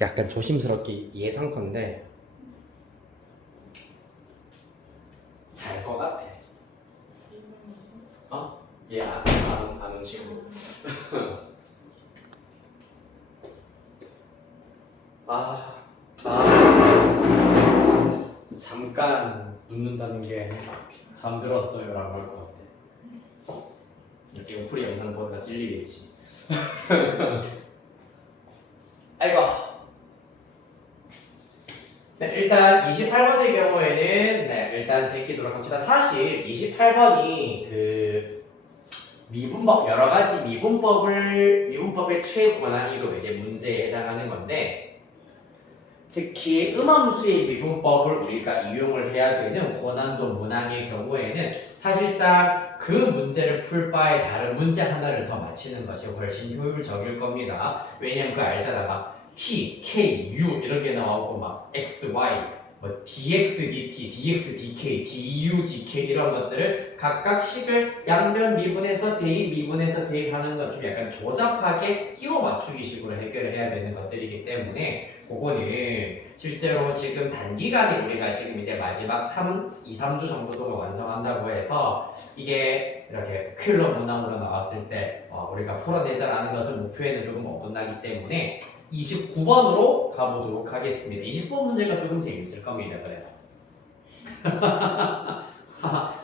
약간 조심스럽게 예상컨대 잘 것 같아. 어? 얘 아는 친구. 아, 잠깐 눕는다는 게 잠들었어요 라고 할 것 같아. 이렇게 우프리 영상 보다가 찔리겠지. 아이고. 네, 일단 28번의 경우에는 일단 제끼도록 합시다. 사실 28번이 그 미분법 여러 가지 미분법의 최고난이도 이제 문제에 해당하는 건데 특히 음함수의 미분법을 우리가 이용을 해야 되는 고난도 문항의 경우에는 사실상 그 문제를 풀 바에 다른 문제 하나를 더 맞히는 것이 훨씬 효율적일 겁니다. 왜냐면 그거 알잖아. 막 t, k, u 이런 게 나오고 막 x, y, 뭐 dx, dt, dx, dk, du, dk 이런 것들을 각각 식을 양면 미분에서 대입, 미분에서 대입하는 것 좀 약간 조잡하게 끼워 맞추기 식으로 해결을 해야 되는 것들이기 때문에 그거는 실제로 지금 단기간에 우리가 지금 이제 마지막 2, 3주 정도 동안 완성한다고 해서 이게 이렇게 퀼러 문항으로 나왔을 때 우리가 풀어내자라는 것을 목표에는 조금 어긋나기 때문에 29번으로 가보도록 하겠습니다. 20번 문제가 조금 재밌을 겁니다. 그래도.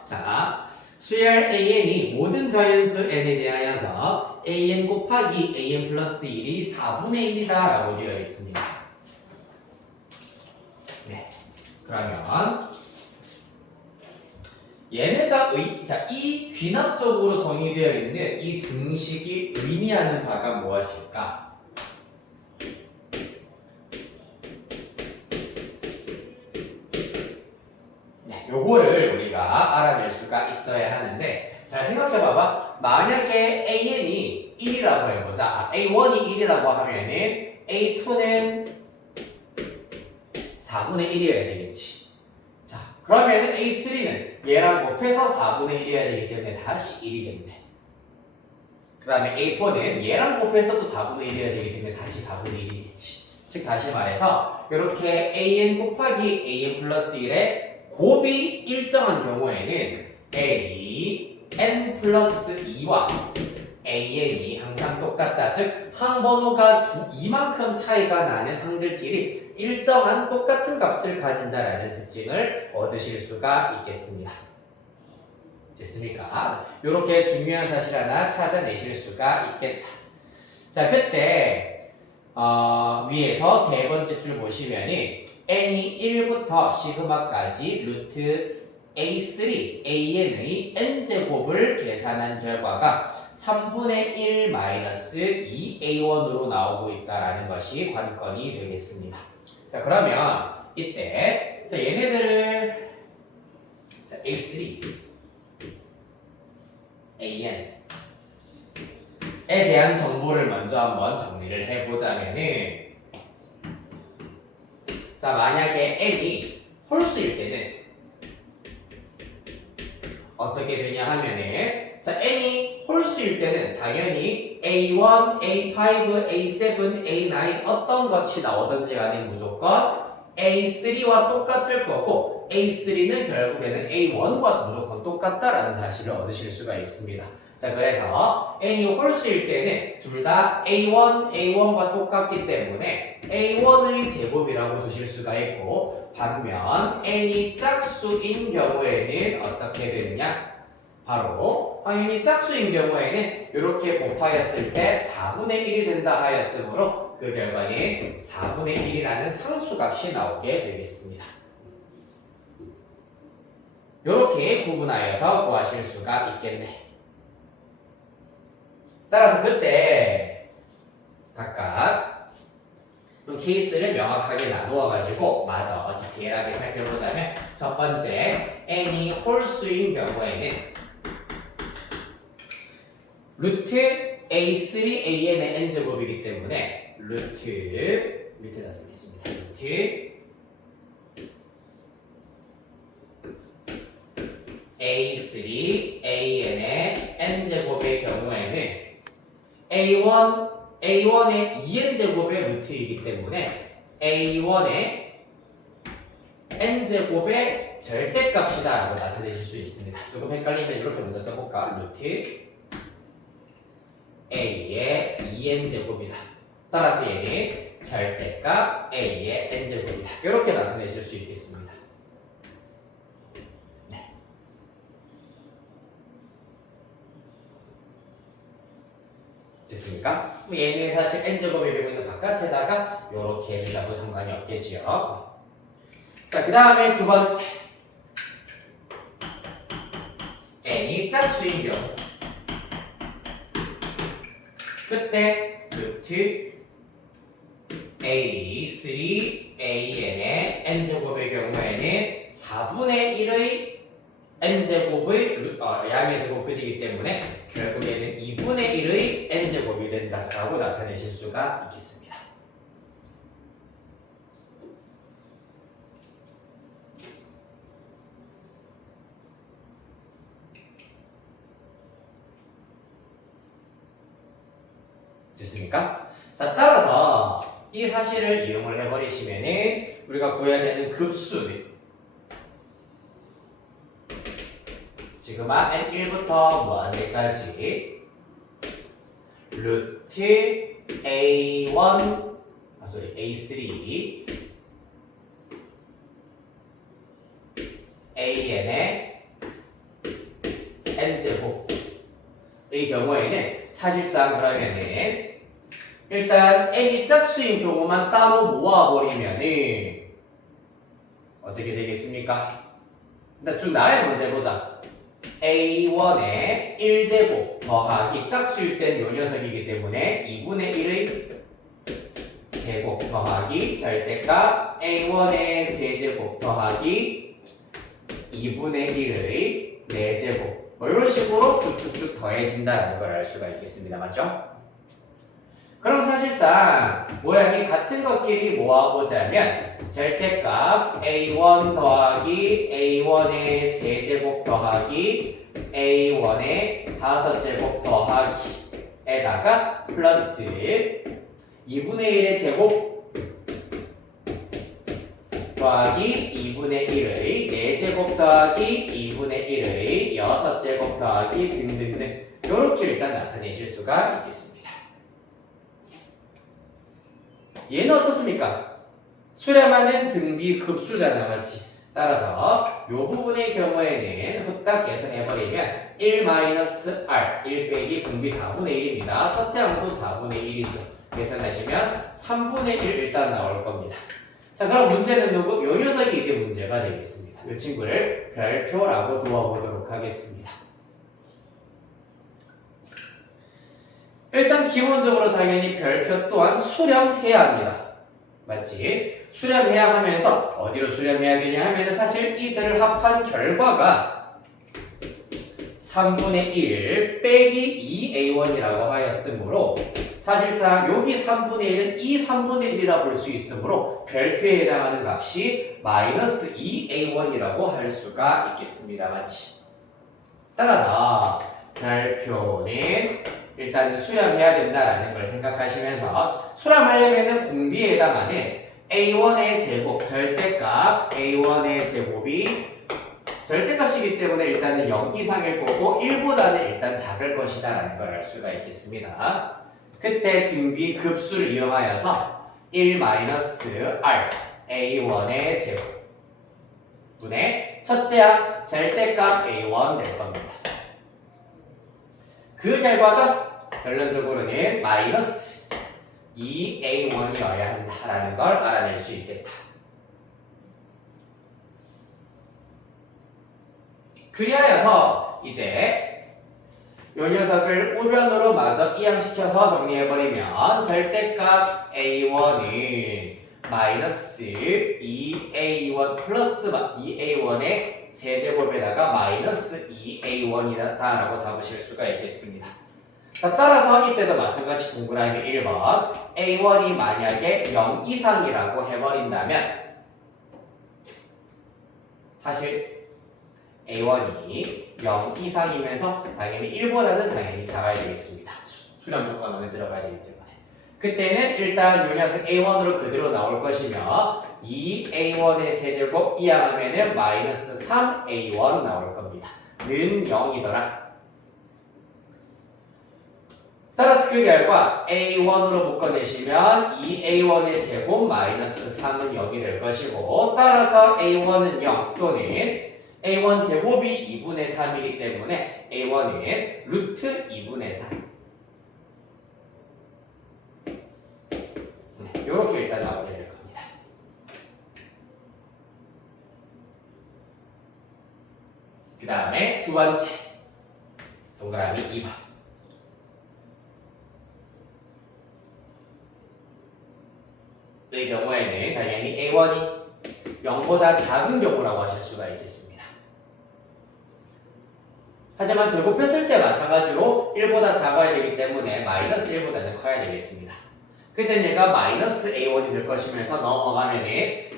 자, 수열 an이 모든 자연수 n에 대하여서 an 곱하기 an 플러스 1이 4분의 1이다 라고 되어 있습니다. 네, 그러면 얘네가 이 귀납적으로 정의되어 있는 이 등식이 의미하는 바가 무엇일까? 요거를 우리가 알아낼 수가 있어야 하는데 잘 생각해봐봐. 만약에 AN이 1이라고 해보자. A1이 1이라고 하면은 A2는 4분의 1이어야 되겠지. 자, 그러면은 A3는 얘랑 곱해서 4분의 1이어야 되기 때문에 다시 1이겠네. 그 다음에 A4는 얘랑 곱해서도 4분의 1이어야 되기 때문에 다시 4분의 1이겠지. 즉 다시 말해서 이렇게 AN 곱하기 AN 플러스 1에 곱이 일정한 경우에는 AN 플러스 2와 AN이 항상 똑같다. 즉 항번호가 이만큼 차이가 나는 항들끼리 일정한 똑같은 값을 가진다라는 특징을 얻으실 수가 있겠습니다. 됐습니까? 이렇게 중요한 사실 하나 찾아내실 수가 있겠다. 자, 그때 위에서 세 번째 줄 보시면은 n이 1부터 시그마까지 루트 a3 an의 n제곱을 계산한 결과가 3분의 1 마이너스 2a1으로 나오고 있다라는 것이 관건이 되겠습니다. 자, 그러면 이때 자, 얘네들을 자, a3 an에 대한 정보를 먼저 한번 정리를 해보자면은 자, 만약에 n이 홀수일 때는 어떻게 되냐 하면은 자, n이 홀수일 때는 당연히 A1, A5, A7, A9 어떤 것이 나오든지 간에 무조건 A3와 똑같을 거고 A3는 결국에는 A1과 무조건 똑같다라는 사실을 얻으실 수가 있습니다. 자, 그래서 n이 홀수일 때는 둘 다 A1, A1과 똑같기 때문에 A1의 제곱이라고 두실 수가 있고 반면 n이 짝수인 경우에는 어떻게 되느냐? 바로 당연히 짝수인 경우에는 이렇게 곱하였을 때 4분의 1이 된다 하였으므로 그 결과는 4분의 1이라는 상수값이 나오게 되겠습니다. 이렇게 구분하여서 구하실 수가 있겠네. 따라서 그때 각각 케이스를 명확하게 나누어 가지고 마저 디테일하게 살펴보자면 첫 번째 n이 홀수인 경우에는 루트 a3 an의 n제곱이기 때문에 루트 밑에다 쓰겠습니다. 루트 a3 an의 n제곱의 경우에는 a1, A1의 2n제곱의 루트이기 때문에 A1의 n제곱의 절대값이다 라고 나타내실 수 있습니다. 조금 헷갈리면 이렇게 먼저 써볼까? 루트 A의 2n제곱이다. 따라서 얘는 절대값 A의 n제곱이다. 이렇게 나타내실 수 있겠습니다. 네. 됐습니까? 얘는 사실 n제곱의 경우에는 바깥에다가 이렇게 해주셔도 상관이 없겠지요. 자, 그 다음에 두 번째. n이 짝수인 경우. 그때 루트 A3, AN의 n제곱의 경우에는 4분의 1의 n제곱의 양의 제곱이기 때문에 결국에는 2분의 1의 n제곱이 된다라고 나타내실 수가 있겠습니다. 됐습니까? 자, 따라서 이 사실을 이용을 해버리시면은 우리가 구해야 되는 급수는 지그마 n1부터 무한대까지 루트 a1 a3 an의 n제곱의 경우에는 사실상 그러면은 일단 n이 짝수인 경우만 따로 모아버리면은 어떻게 되겠습니까? 일단 쭉 나열 문제 보자. A1의 1제곱 더하기 짝수일 땐 요 녀석이기 때문에 2분의 1의 제곱 더하기 절대값 A1의 세제곱 더하기 2분의 1의 4제곱 뭐 이런 식으로 쭉쭉쭉 더해진다는 걸 알 수가 있겠습니다. 맞죠? 그럼 사실상 모양이 같은 것끼리 모아보자면 절대값 A1 더하기 A1의 세제곱 더하기 A1의 5제곱 더하기에다가 플러스 2분의 1의 제곱 더하기 2분의 1의 4제곱 더하기 2분의 1의 6제곱 더하기 등등등 이렇게 일단 나타내실 수가 있겠습니다. 얘는 어떻습니까? 수렴하는 등비 급수잖아, 맞지? 따라서 이 부분의 경우에는 후딱 계산해버리면 1-R 1 빼기 분비 4분의 1입니다. 첫째 항도 4분의 1이죠. 계산하시면 3분의 1 일단 나올 겁니다. 자, 그럼 문제는 요 녀석이 이제 문제가 되겠습니다. 이 친구를 별표라고 두어보도록 하겠습니다. 일단 기본적으로 당연히 별표 또한 수렴해야 합니다. 맞지? 수렴해야 하면서 어디로 수렴해야 되냐 하면은 사실 이들을 합한 결과가 3분의 1 빼기 2a1이라고 하였으므로 사실상 여기 3분의 1은 이 3분의 1이라 볼 수 있으므로 별표에 해당하는 값이 마이너스 2a1이라고 할 수가 있겠습니다. 맞지? 따라서 별표는 일단은 수렴해야 된다라는 걸 생각하시면서 수렴하려면은 공비에 해당하는 a1의 제곱 절대값 a1의 제곱이 절대값이기 때문에 일단은 0 이상일 거고 1보다는 일단 작을 것이다 라는 걸 알 수가 있겠습니다. 그때 등비 급수를 이용하여서 1-R a1의 제곱 분의 첫째 항 절대값 a1 될 겁니다. 그 결과가 결론적으로는 마이너스 2a1이어야 한다라는 걸 알아낼 수 있겠다. 그리하여서 이제 이 녀석을 우변으로 마저 이항시켜서 정리해버리면 절대값 a1은 마이너스 2a1 플러스 2a1의 세제곱에다가 마이너스 2a1이다라고 잡으실 수가 있겠습니다. 자, 따라서 이때도 마찬가지 동그라미 1번 a1이 만약에 0 이상이라고 해버린다면 사실 a1이 0 이상이면서 당연히 1보다는 당연히 작아야 되겠습니다. 수렴 조건 안에 들어가야 되기 때문에. 그때는 일단 요 녀석 A1으로 그대로 나올 것이며 2A1의 세제곱 이항하면은 마이너스 3A1 나올 겁니다. 는 0이더라. 따라서 그 결과 A1으로 묶어내시면 2A1의 제곱 마이너스 3은 0이 될 것이고 따라서 A1은 0 또는 A1 제곱이 2분의 3이기 때문에 A1은 루트 2분의 3 이렇게 일단 나오게 될 겁니다. 그 다음에 두 번째 동그라미 2번 이 경우에는 당연히 A1이 0보다 작은 경우라고 하실 수가 있겠습니다. 하지만 제곱했을 때 마찬가지로 1보다 작아야 되기 때문에 마이너스 1보다는 커야 되겠습니다. 그때 얘가 마이너스 A1이 될 것이면서 넘어가면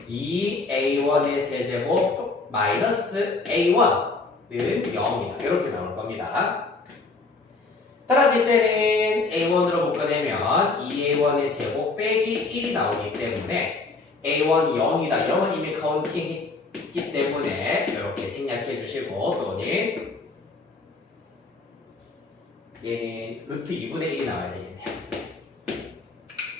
2A1의 세제곱 마이너스 A1은 0이다. 이렇게 나올 겁니다. 따라서 이때는 A1으로 묶어내면 2A1의 제곱 빼기 1이 나오기 때문에 A1이 0이다. 0은 이미 카운팅 했기 때문에 이렇게 생략해 주시고 또는 얘는 루트 2분의 1이 나와야 되겠네요.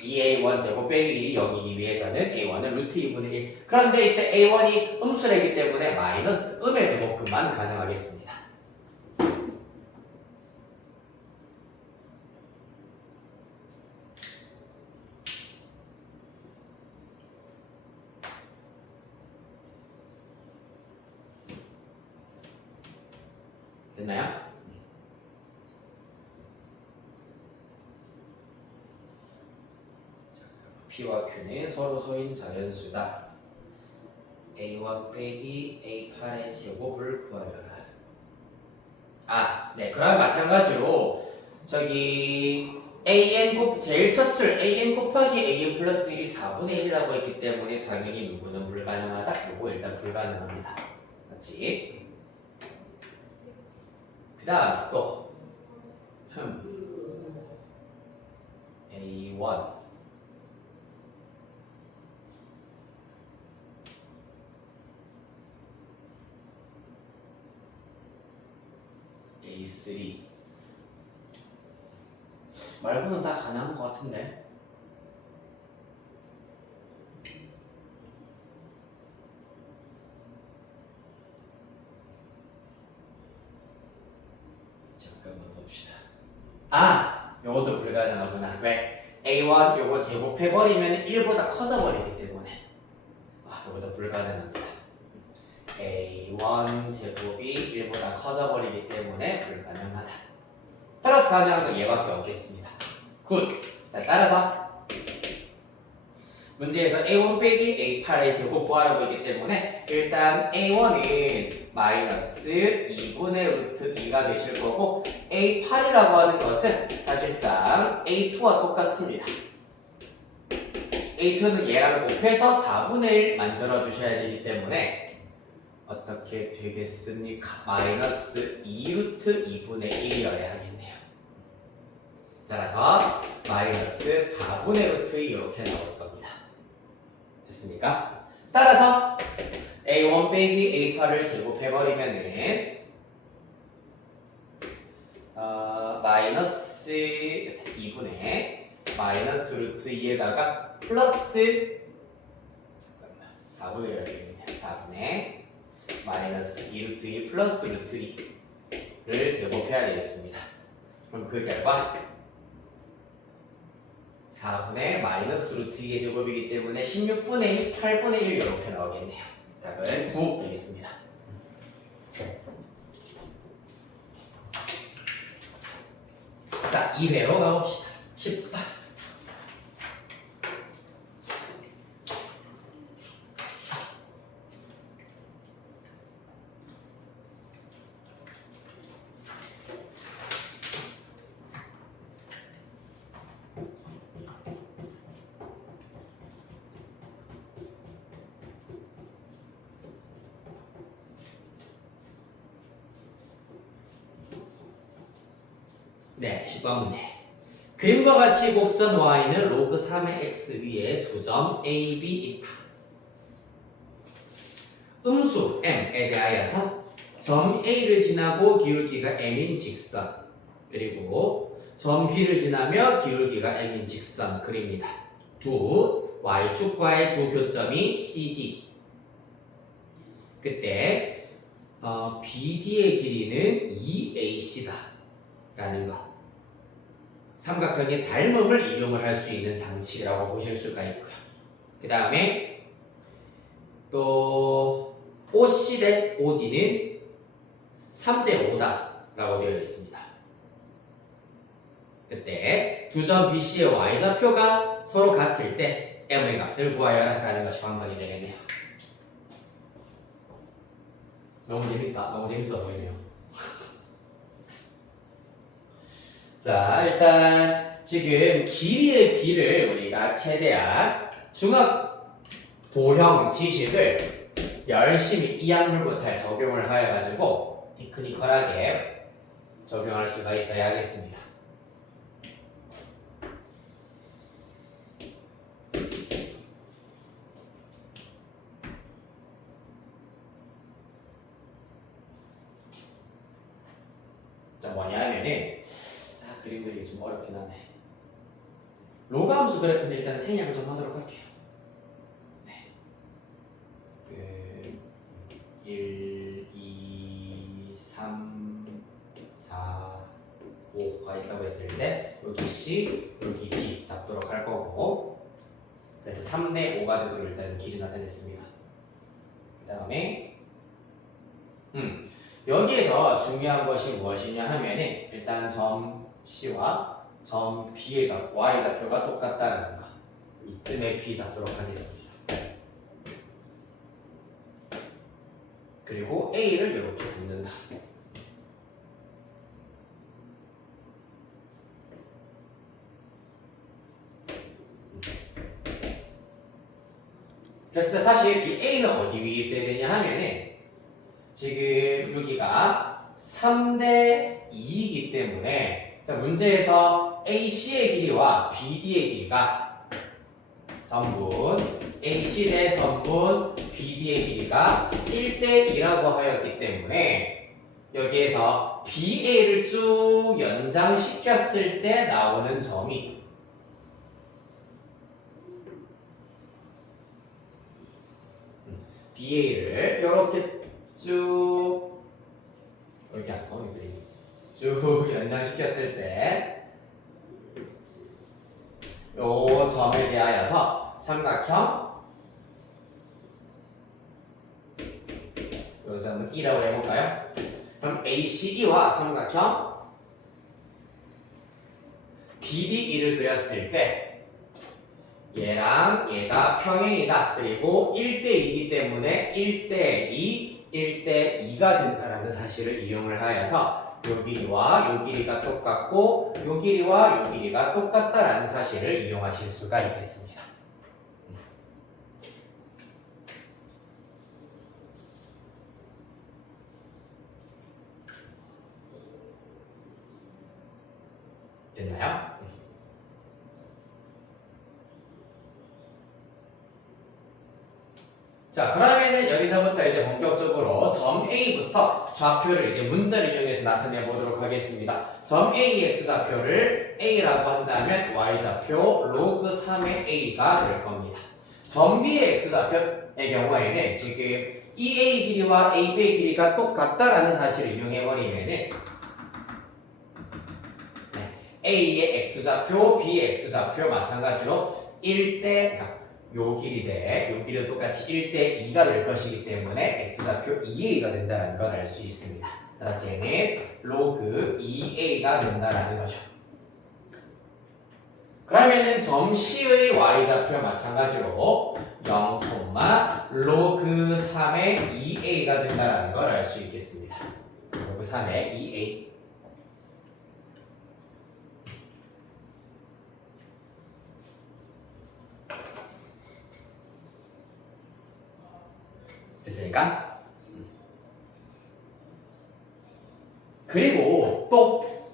2A1 제곱 빼기 1이 0이기 위해서는 A1은 루트 2분의 1 그런데 이때 A1이 음수이기 때문에 마이너스 음의 제곱근만 가능하겠습니다. 됐나요? P와 Q는 서로 소인 자연수다. A1 빼기 A8의 제곱을 구하여라. 네. 그럼 마찬가지로 저기 제일 첫 줄 AN 곱하기 AN 플러스 1이 4분의 1이라고 했기 때문에 당연히 누구는 불가능하다. 요거 일단 불가능합니다. 맞지? 그 다음에 또 A1 A3 말고는 다 가능한 것 같은데 잠깐만 봅시다. 요것도 불가능하구나. 왜? A1 요거 제곱해버리면 1보다 커져버리기 때문에 요것도 불가능합니다. A1 제곱이 1보다 커져버리기 때문에 불가능하다. 따라서 가능한 건 얘밖에 없겠습니다. 굿! 자, 따라서 문제에서 A1 빼기 A8의 제곱 구하라고 했기 때문에 일단 A1은 마이너스 2분의 루트 2가 되실 거고 A8이라고 하는 것은 사실상 A2와 똑같습니다. A2는 얘랑 곱해서 4분의 1 만들어 주셔야 되기 때문에 어떻게 되겠습니까? 마이너스 2루트 2분의 1이어야 하겠네요. 따라서 마이너스 4분의 루트 2 이렇게 나올 겁니다. 됐습니까? 따라서 A1 빼기 A8을 제곱해버리면은 마이너스 2분의 마이너스 루트 2에다가 플러스 4분의 1 되겠네요. 4분의 마이너스 2루트 2 플러스 루트 2를 제곱해야 되겠습니다. 그럼 그 결과 4분의 마이너스 루트 2의 제곱이기 때문에 16분의 2, 8분의 1 이렇게 나오겠네요. 답은 9 되겠습니다. 자, 2회로 가봅시다. 10번. 네, 10번 문제. 그림과 같이 곡선 y는 로그 3의 x 위에 두 점 a, b 있다. 음수 m에 대하여서 점 a를 지나고 기울기가 m인 직선 그리고 점 b를 지나며 기울기가 m인 직선 그립니다. 두 y축과의 두 교점이 CD. 그때 BD의 길이는 2AC다 라는 것. 삼각형의 닮음을 이용을 할 수 있는 장치라고 보실 수가 있고요. 그 다음에 또 OC 대 OD는 3대 5다 라고 되어 있습니다. 그때 두 점 BC의 Y좌표가 서로 같을 때 M의 값을 구하여라 라는 것이 관건이 되겠네요. 너무 재밌다. 너무 재밌어 보이네요. 자, 일단 지금 길이의 B를 우리가 최대한 중학 도형 지식을 열심히 이악 물고 잘 적용을 하여가지고 테크니컬하게 적용할 수가 있어야 하겠습니다. 자, 뭐냐 하면은 그림 그리기 좀 어렵긴 하네. 로그 함수 그래프는 일단 생략을 좀 하도록 할게요. 네. 1, 2, 3, 4, 5가 있다고 했을 때 여기 C, 여기 D 잡도록 할 거고 그래서 3대 5가 되도록 일단 길이 나타냈습니다. 그 다음에 여기에서 중요한 것이 무엇이냐 하면은 일단 점 C와 점 B의 Y좌표가 똑같다는 거. 이쯤에 B 잡도록 하겠습니다. 그리고 A를 이렇게 잡는다. 그래서 사실 이 A는 어디 위에 있어야 되냐 하면은 지금 여기가 3대 2이기 때문에 자, 문제에서 AC의 길이와 BD의 길이가 전분 AC 대 전분 BD의 길이가 1대 2라고 하였기 때문에 여기에서 BA를 쭉 연장시켰을 때 나오는 점이 BA를 이렇게 쭉 이렇게 쭉 연장시켰을 때 요 점에 대하여서 삼각형 요 점은 E라고 해볼까요? 그럼 ACE와 삼각형 BDE를 그렸을 때 얘랑 얘가 평행이다. 그리고 1대2이기 때문에 1대2, 1대2가 된다라는 사실을 이용을 하여서 요 길이와 요 길이가 똑같고 요 길이와 요 길이가 똑같다라는 사실을 이용하실 수가 있겠습니다. 됐나요? 자, 그러면은 여기서부터 이제 본격적으로 점 A부터 좌표를 이제 문자를 이용해서 나타내 보도록 하겠습니다. 점 A X좌표를 A라고 한다면 Y좌표 로그 3의 A가 될 겁니다. 점 B의 X좌표의 경우에는 지금 EA 길이와 AB의 길이가 똑같다라는 사실을 이용해버리면은 A의 X좌표, B의 X좌표 마찬가지로 1대 요 길이 대, 요 길이도 똑같이 1대 2가 될 것이기 때문에 X좌표 2A가 된다는 걸 알 수 있습니다. 따라서 얘는 로그 2A가 된다라는 거죠. 그러면은 점 C의 Y좌표 마찬가지로 0, 로그 3의 2A가 된다라는 걸 알 수 있겠습니다. 로그 3의 2A. 됐습니까? 그리고 또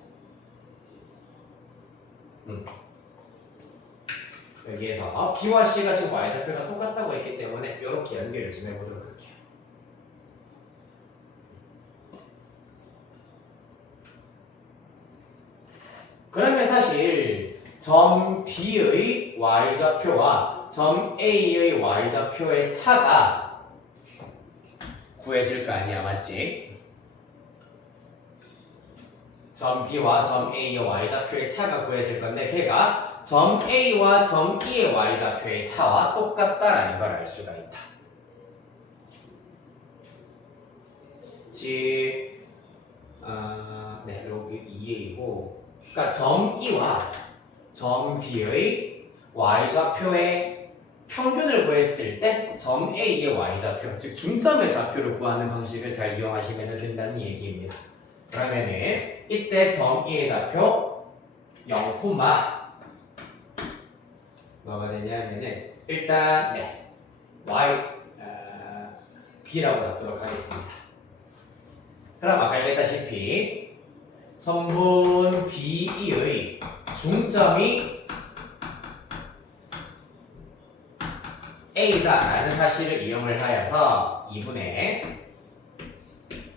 좌표가 똑같다고 했기 때문에 이렇게 연결을 좀 해보도록 할게요. 그러면 사실 점 B의 y좌표와 점 A의 y좌표의 차가 구해질 거 아니야, 맞지? 점 B와 점 A의 y좌표의 차가 구해질 건데 걔가 점 A와 점 E의 y좌표의 차와 똑같다라는 걸 알 수가 있다. 즉, 네, 여기 2A이고 그러니까 점 E와 점 B의 y좌표의 평균을 구했을 때 점 A의 y좌표, 즉 중점의 좌표를 구하는 방식을 잘 이용하시면 된다는 얘기입니다. 그러면은 이때 점 E의 좌표 0, 뭐가 되냐면은 일단 네 y b라고 잡도록 하겠습니다. 그럼 아까 얘기했다시피 선분 BE의 중점이 A다라는 사실을 이용을 하여서 2분의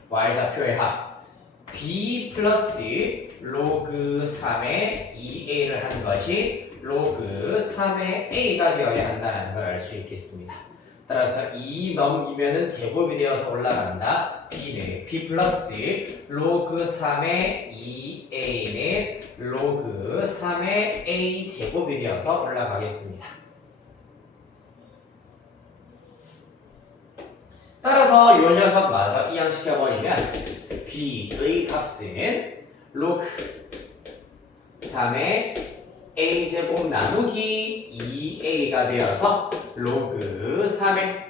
y좌표의 합 B 플러스 로그 3의 2A를 한 것이 로그 3의 A가 되어야 한다는 걸 알 수 있겠습니다. 따라서 2 넘기면은 제곱이 되어서 올라간다. B는 B 플러스 로그 3의 2A는 로그 3의 A 제곱이 되어서 올라가겠습니다. 따라서 이 녀석 마저 이항시켜버리면 B의 값은 로그 3의 A제곱 나누기 2A가 되어서 로그 3의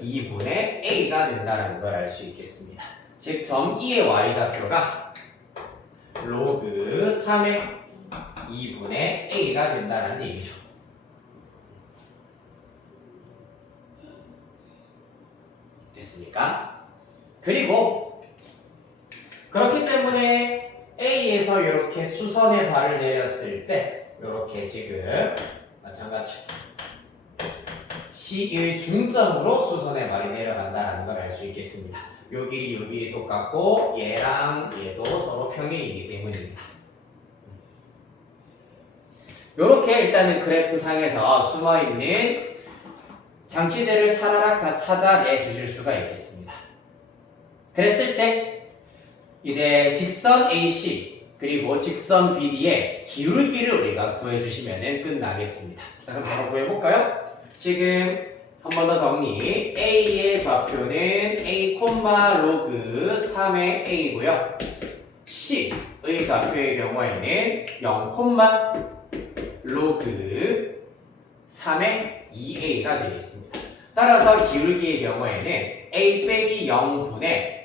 2분의 A가 된다는 걸 알 수 있겠습니다. 즉, 점 E의 y좌표가 로그 3의 2분의 A가 된다는 얘기죠. 됐습니까? 그리고 그렇기 때문에 A에서 이렇게 수선의 발을 내렸을 때 이렇게 지금 마찬가지 C의 중점으로 수선의 발이 내려간다는 걸 알 수 있겠습니다. 요 길이 똑같고 얘랑 얘도 서로 평행이기 때문입니다. 이렇게 일단은 그래프상에서 숨어있는 장치들을 사라락 다 찾아내 주실 수가 있겠습니다. 그랬을 때 이제 직선 AC 그리고 직선 BD의 기울기를 우리가 구해주시면 끝나겠습니다. 자, 그럼 바로 구해볼까요? 지금 한 번 더 정리. A의 좌표는 A, 로그 3의 A고요. C의 좌표의 경우에는 0, 로그 3의 2A가 되겠습니다. 따라서 기울기의 경우에는 A 빼기 0분의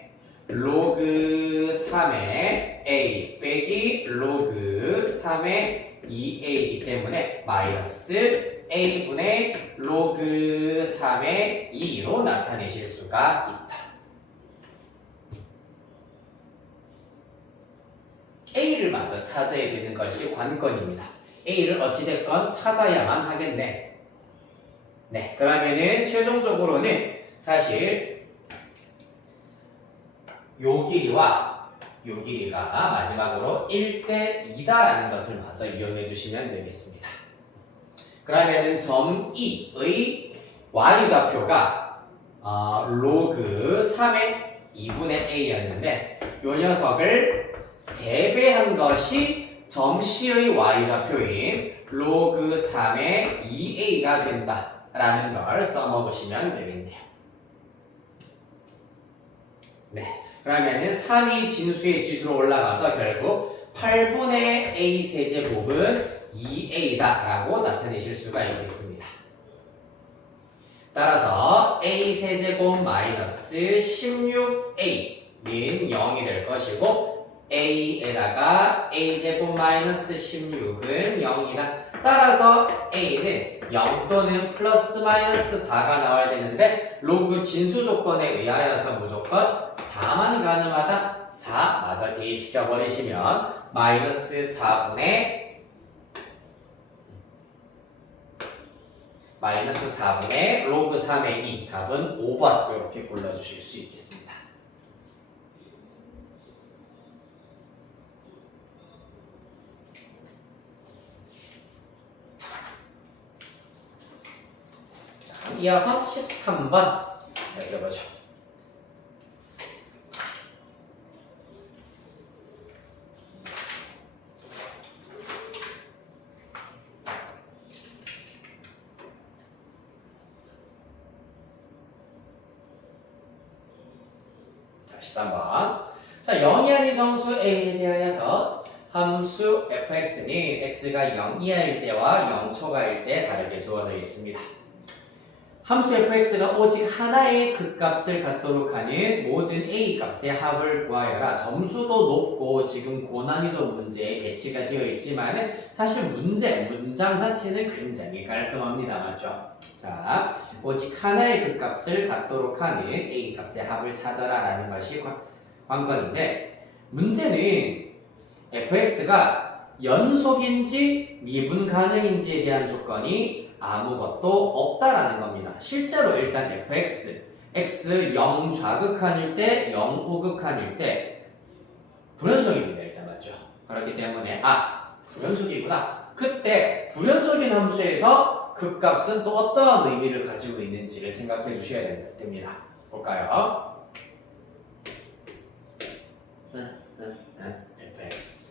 로그 3의 A 빼기 로그 3의 2A이기 때문에 마이너스 A분의 로그 3의 2로 나타내실 수가 있다. A를 마저 찾아야 되는 것이 관건입니다. A를 어찌됐건 찾아야만 하겠네. 네, 그러면은 최종적으로는 사실 요 길이와 요 길이가 마지막으로 1대 2다라는 것을 마저 이용해 주시면 되겠습니다. 그러면은 점 E의 y좌표가 로그 3의 2분의 A였는데 요 녀석을 3배한 것이 점 C의 y좌표인 로그 3의 2A가 된다라는 걸 써먹으시면 되겠네요. 네. 그러면은 3이 진수의 지수로 올라가서 결국 8분의 A 세제곱은 2A다 라고 나타내실 수가 있겠습니다. 따라서 A 세제곱 마이너스 16A는 0이 될 것이고 A에다가 A제곱 마이너스 16은 0이다. 따라서 A는 0 또는 플러스 마이너스 4가 나와야 되는데 로그 진수 조건에 의하여서 무조건 4만 가능하다. 4 마저 대입시켜 버리시면 마이너스 마이너스 4분의 로그 3의 2 답은 5번 이렇게 골라주실 수 있겠습니다. 이어서 13번 읽어보죠. 자, 13번. 자, 0이 아닌 정수 a에 대하여서 함수 fx는 x가 0 이하일 때와 0초가일 때 다르게 주어져 있습니다. 함수 fx가 오직 하나의 극값을 갖도록 하는 모든 a 값의 합을 구하여라. 점수도 높고 지금 고난이도 문제에 배치가 되어 있지만 사실 문장 자체는 굉장히 깔끔합니다. 맞죠? 자, 오직 하나의 극값을 갖도록 하는 a 값의 합을 찾아라 라는 것이 관건인데, 문제는 fx가 연속인지 미분 가능인지에 대한 조건이 아무것도 없다라는 겁니다. 실제로 일단 fx, x 0 좌극한일 때, 0 우극한일 때 불연속입니다. 일단 맞죠? 그렇기 때문에 불연속이구나. 그때 불연속인 함수에서 극값은 또 어떠한 의미를 가지고 있는지를 생각해 주셔야 됩니다. 볼까요? fx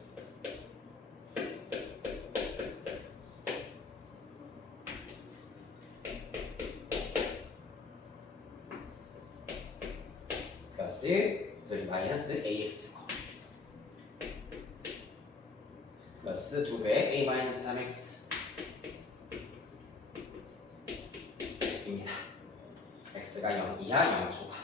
마이너스 ax제곱 플러스 2배 a 마이너스 3x 입니다. x가 0 이하 0 초과.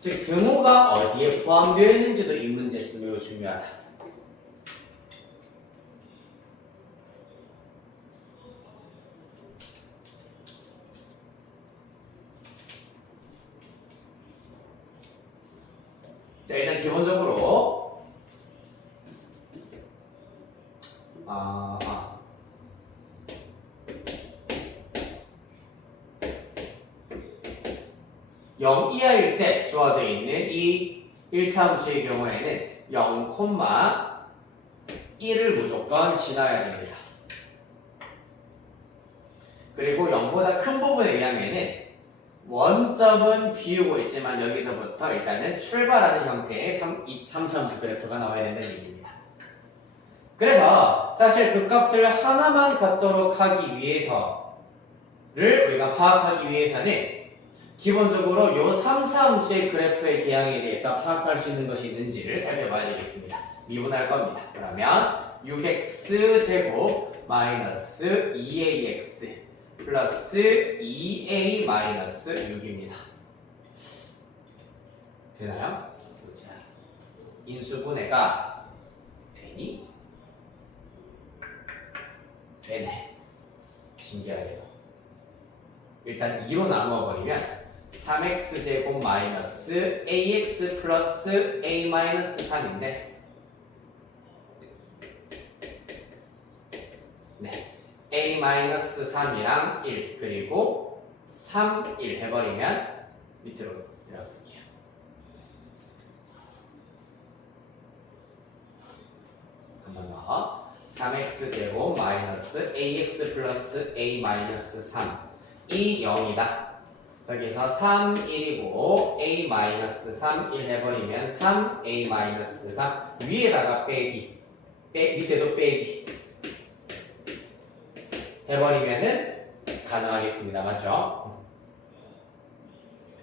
즉 등호가 어디에 포함되어 있는지도 이 문제에서 매우 중요하다. 자, 일단 기본적으로 0 이하일 때 주어져 있는 이 1차 함수의 경우에는 0, 1을 무조건 지나야 됩니다. 그리고 0보다 큰 부분에 의하면은 원점은 비우고 있지만 여기서부터 일단은 출발하는 형태의 3차 함수 그래프가 나와야 된다는 얘기입니다. 그래서 사실 극값을 하나만 갖도록 하기 위해서를 우리가 파악하기 위해서는 기본적으로 이 3차 함수의 그래프의 개항에 대해서 파악할 수 있는 것이 있는지를 살펴봐야 되겠습니다. 미분할 겁니다. 그러면 6x제곱 마이너스 2ax 플러스 2a 마이너스 6입니다. 되나요? 보자. 인수분해가 되니? 되네. 신기하게도. 일단 2로 나누어버리면 3x제곱 마이너스 ax 플러스 a 마이너스 3인데 네, a 마이너스 3이랑 1 그리고 3, 1 해버리면 밑으로 내려쓸게요. 한 번 더 3x제곱 마이너스 ax 플러스 a 마이너스 3 이 0이다. 여기서 3, 1이고 a 마이너스 3, 1 해버리면 3, a 마이너스 3 위에다가 빼기 밑에도 빼기 해버리면은 가능하겠습니다. 맞죠?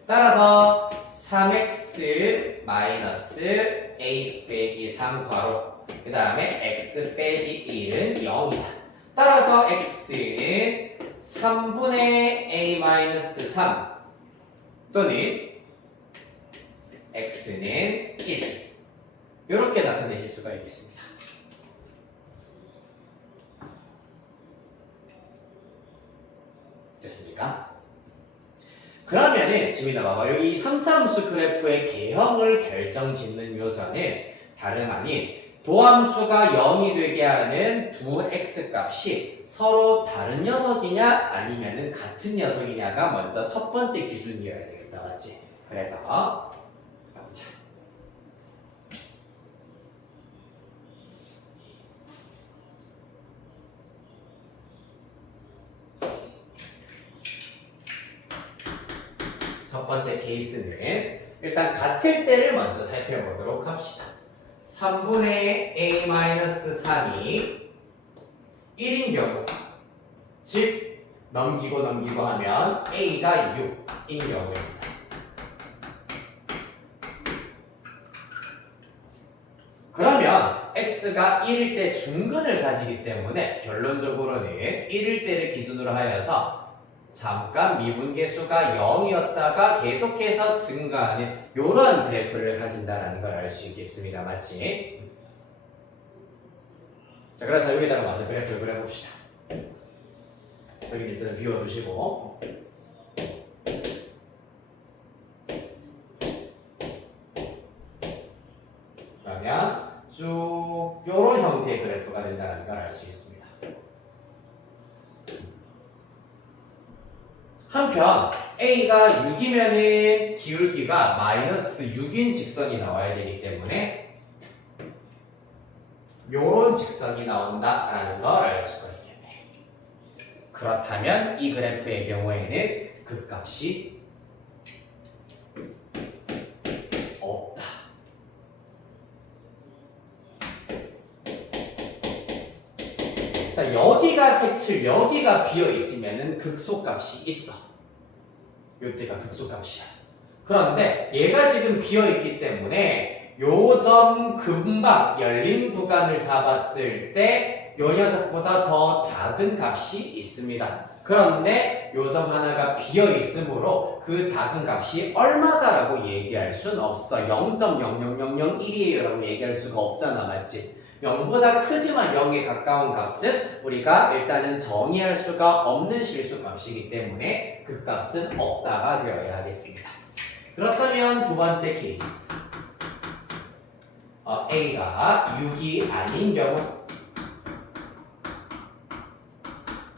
따라서 3x 마이너스 a 빼기 3 괄호 그 다음에 x 빼기 1은 0이다. 따라서 x는 3분의 a 마이너스 3 또는 x는 1 이렇게 나타내실 수가 있겠습니다. 됐습니까? 그러면은 지민아 봐봐. 여기 3차 함수 그래프의 개형을 결정짓는 요소는 다름 아닌 도함수가 0이 되게 하는 두 x값이 서로 다른 녀석이냐 아니면은 같은 녀석이냐가 먼저 첫 번째 기준이어야 되겠다. 맞지? 그래서 자, 첫 번째 케이스는 일단 같을 때를 먼저 살펴보도록 합시다. 3분의 a-3이 1인 경우, 즉 넘기고 하면 a가 6인 경우입니다. 그러면 x가 1일 때 중근을 가지기 때문에 결론적으로는 1일 때를 기준으로 하여서 잠깐 미분계수가 0이었다가 계속해서 증가하는 이러한 그래프를 가진다는 걸 알 수 있겠습니다. 맞지? 자, 그래서 여기다가 마저 그래프를 그려봅시다. 저기 일단 비워두시고 그러면 쭉 이런 형태의 그래프가 된다는 걸 알 수 있습니다. 한편 A가 6이면은 기울기가 마이너스 6인 직선이 나와야 되기 때문에 요런 직선이 나온다라는 걸 알 수가 있겠네. 그렇다면 이 그래프의 경우에는 극값이 없다. 자, 여기가 색칠, 여기가 비어 있으면은 극소값이 있어. 요때가 극소값이야. 그런데 얘가 지금 비어 있기 때문에 요 점 금방 열린 구간을 잡았을 때 요 녀석보다 더 작은 값이 있습니다. 그런데 요 점 하나가 비어 있으므로 그 작은 값이 얼마다라고 얘기할 순 없어. 0.00001이에요 라고 얘기할 수가 없잖아. 맞지? 0보다 크지만 0에 가까운 값은 우리가 일단은 정의할 수가 없는 실수값이기 때문에 그 값은 없다가 되어야 하겠습니다. 그렇다면 두 번째 케이스 A가 6이 아닌 경우에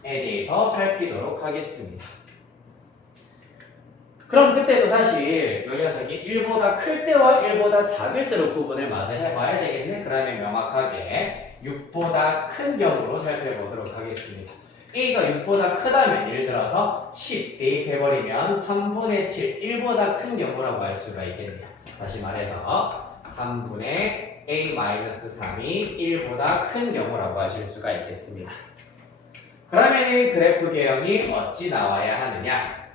대해서 살피도록 하겠습니다. 그럼 그때도 사실 이 녀석이 1보다 클 때와 1보다 작을 때로 구분을 마저 해봐야 되겠네. 그러면 명확하게 6보다 큰 경우로 살펴보도록 하겠습니다. A가 6보다 크다면 예를 들어서 10 대입해버리면 3분의 7, 1보다 큰 경우라고 할 수가 있겠네요. 다시 말해서 3분의 A-3이 1보다 큰 경우라고 하실 수가 있겠습니다. 그러면 그래프 개형이 어찌 나와야 하느냐?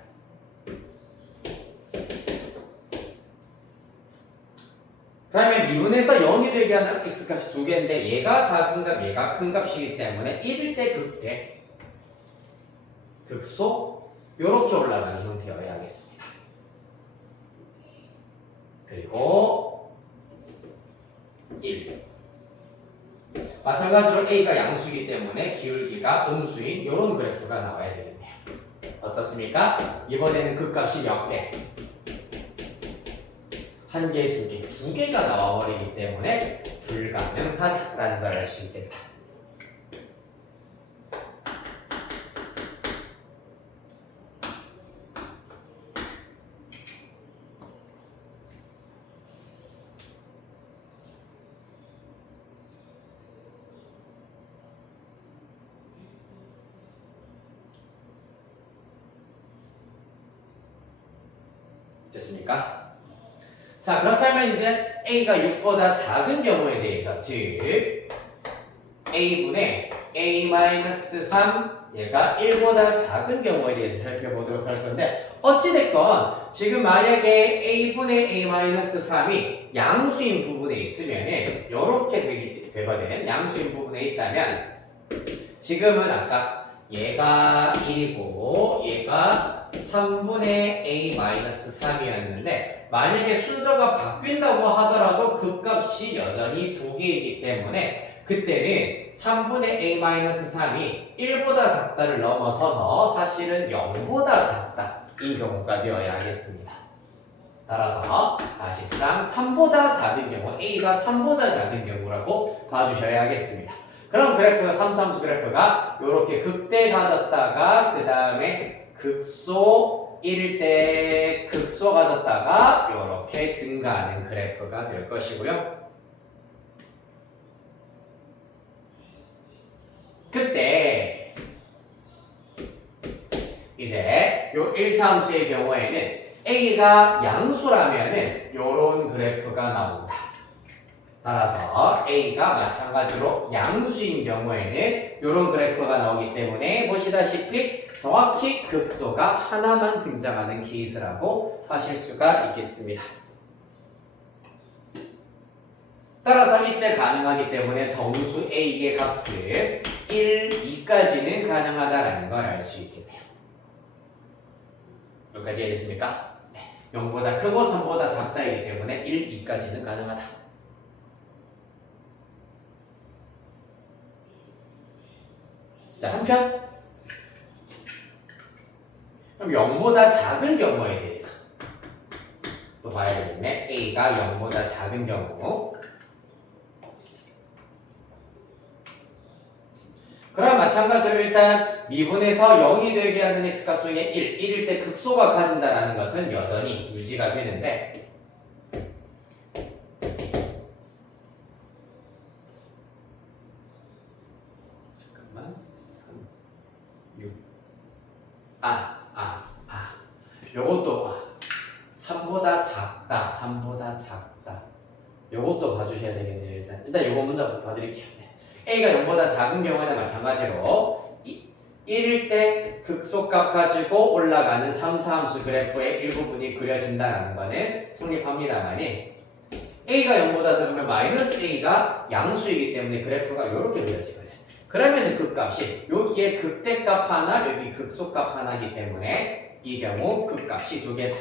그러면 미분에서 0이 되게 하는 x값이 두 개인데 얘가 작은 값, 얘가 큰 값이기 때문에 1일 때 극대, 극소 요렇게 올라가는 형태여야 하겠습니다. 그리고 1 마찬가지로 A가 양수이기 때문에 기울기가 음수인 요런 그래프가 나와야 되겠네요. 어떻습니까? 이번에는 극값이 몇 개? 한 개, 두 개, 두 개가 나와버리기 때문에 불가능하다라는 걸 알 수 있겠다. 됐습니까? 자, 그렇다면 이제 A가 6보다 작은 경우에 대해서, 즉 A분의 A-3 얘가 1보다 작은 경우에 대해서 살펴보도록 할 건데 어찌됐건 지금 만약에 A분의 A-3이 양수인 부분에 있으면은 요렇게 되거든. 양수인 부분에 있다면 지금은 아까 얘가 1이고 얘가 3분의 A-3이었는데 만약에 순서가 바뀐다고 하더라도 그 값이 여전히 두 개이기 때문에 그때는 3분의 A-3이 1보다 작다를 넘어서서 사실은 0보다 작다인 경우가 되어야 하겠습니다. 따라서 사실상 3보다 작은 경우, A가 3보다 작은 경우라고 봐주셔야 하겠습니다. 그럼 그래프가 삼수함수 그래프가 이렇게 극대 가졌다가 그 다음에 극소 1일 때 극소 가졌다가 이렇게 증가하는 그래프가 될 것이고요. 그때 이제 요 1차 함수의 경우에는 A가 양수라면은 요런 그래프가 나온다. 따라서 A가 마찬가지로 양수인 경우에는 요런 그래프가 나오기 때문에 보시다시피 정확히 극소가 하나만 등장하는 케이스라고 하실 수가 있겠습니다. 따라서 이때 가능하기 때문에 정수 A의 값을 1, 2까지는 가능하다라는 걸 알 수 있겠네요. 여기까지 이해됐습니까? 네. 0보다 크고 3보다 작다이기 때문에 1, 2까지는 가능하다. 자, 한편 그럼 0보다 작은 경우에 대해서 또 봐야 되겠네. A가 0보다 작은 경우 그럼 마찬가지로 일단 미분에서 0이 되게 하는 x값 중에 1, 1일 때 극소가 가진다는 것은 여전히 유지가 되는데 잠깐만 3, 6 요것도 3보다 작다 3보다 작다 요것도 봐주셔야 되겠네요. 일단 요거 먼저 봐드릴게요. A가 0보다 작은 경우에는 마찬가지로 1일 때 극소값 가지고 올라가는 3차 함수 그래프의 일부분이 그려진다는 거는 성립합니다만 A가 0보다 작으면 마이너스 A가 양수이기 때문에 그래프가 이렇게 그려지거든요. 그러면 그 값이 여기에 극대값 하나 여기 극소값 하나이기 때문에 이 경우 극값이 두 개다.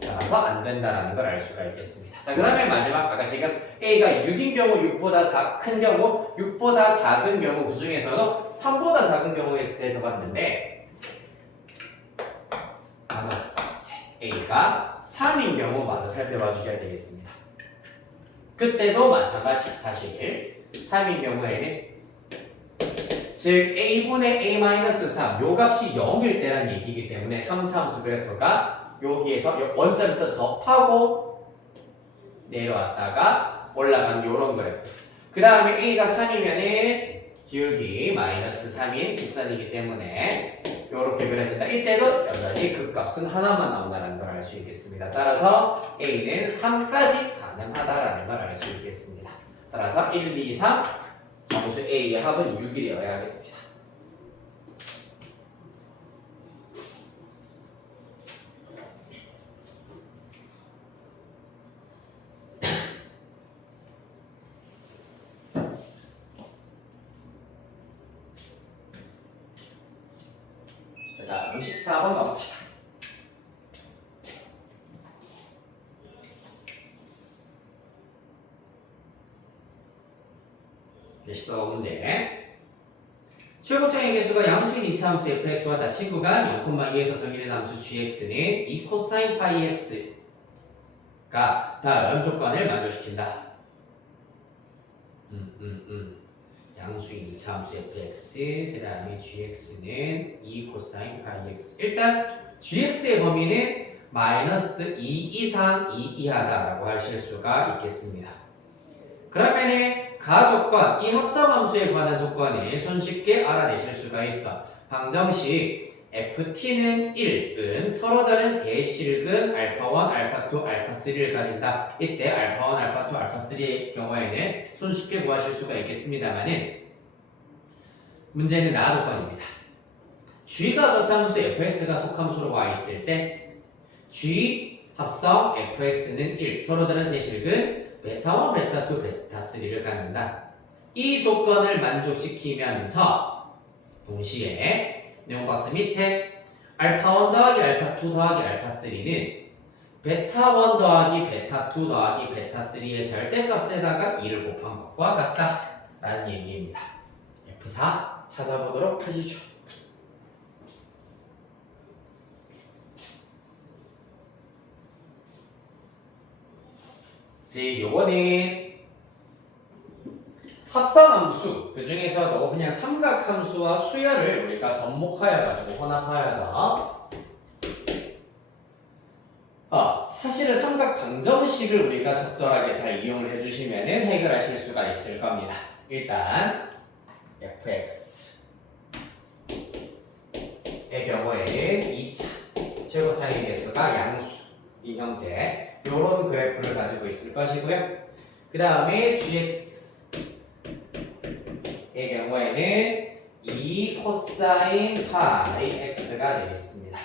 따라서 안 된다는 걸 알 수가 있겠습니다. 자, 그러면 마지막 아까 지금 A가 6인 경우 6보다 큰 경우 6보다 작은 경우 그 중에서도 3보다 작은 경우에 대해서 봤는데 A가 3인 경우 마저 살펴봐 주셔야 되겠습니다. 그때도 마찬가지 사실 3인 경우에는 즉 A분의 A-3 요 값이 0일 때란 얘기이기 때문에 3차함수 그래프가 여기에서 원점에서 접하고 내려왔다가 올라가는 요런 그래프. 그 다음에 A가 3이면은 기울기 마이너스 3인 직선이기 때문에 요렇게 그려진다. 이때도 여전히 극값은 하나만 나온다는 걸 알 수 있겠습니다. 따라서 A는 3까지 가능하다라는 걸 알 수 있겠습니다. 따라서 1, 2, 3 정수 A의 합은 6이어야 하겠습니다. 다음 14번 가봅시다. 네, 14번 문제. 최고차의 개수가 양수인 2차 함수 fx와 닫힌 구간 0,2에서 성인의 함수 gx는 2 코사인 파이 x가 다음 조건을 만족시킨다. 양수인 2차 함수 fx 그 다음에 gx는 2 코사인 파이 x. 일단 gx의 범위는 마이너스 2 이상 2 이하다라고 하실 수가 있겠습니다. 그러면은 가조건, 이 합성함수에 관한 조건을 손쉽게 알아내실 수가 있어. 방정식 ft는 1은 서로 다른 세 실근 알파1, 알파2, 알파3를 가진다. 이때 알파1, 알파2, 알파3의 경우에는 손쉽게 구하실 수가 있겠습니다만은 문제는 나 조건입니다. g가 겉함수 fx가 속함수로 와 있을 때 g 합성 fx는 1, 서로 다른 세 실근 베타1, 베타2, 베타3를 갖는다. 이 조건을 만족시키면서 동시에 네모박스 밑에 알파1 더하기 알파2 더하기 알파3는 베타1 더하기 베타2 더하기 베타3의 절대값에다가 2를 곱한 것과 같다 라는 얘기입니다. F4 찾아보도록 하시죠. 이제 요거는 합성함수 그 중에서도 그냥 삼각함수와 수열을 우리가 접목하여 가지고 혼합하여서 사실은 삼각 방정식을 우리가 적절하게 잘 이용을 해주시면은 해결하실 수가 있을 겁니다. 일단 fx의 경우에는 2차 최고차의 개수가 양수 이 형태 요런 그래프를 가지고 있을 것이고요. 그 다음에 gx의 경우에는 2 코사인 파이 x가 되겠습니다.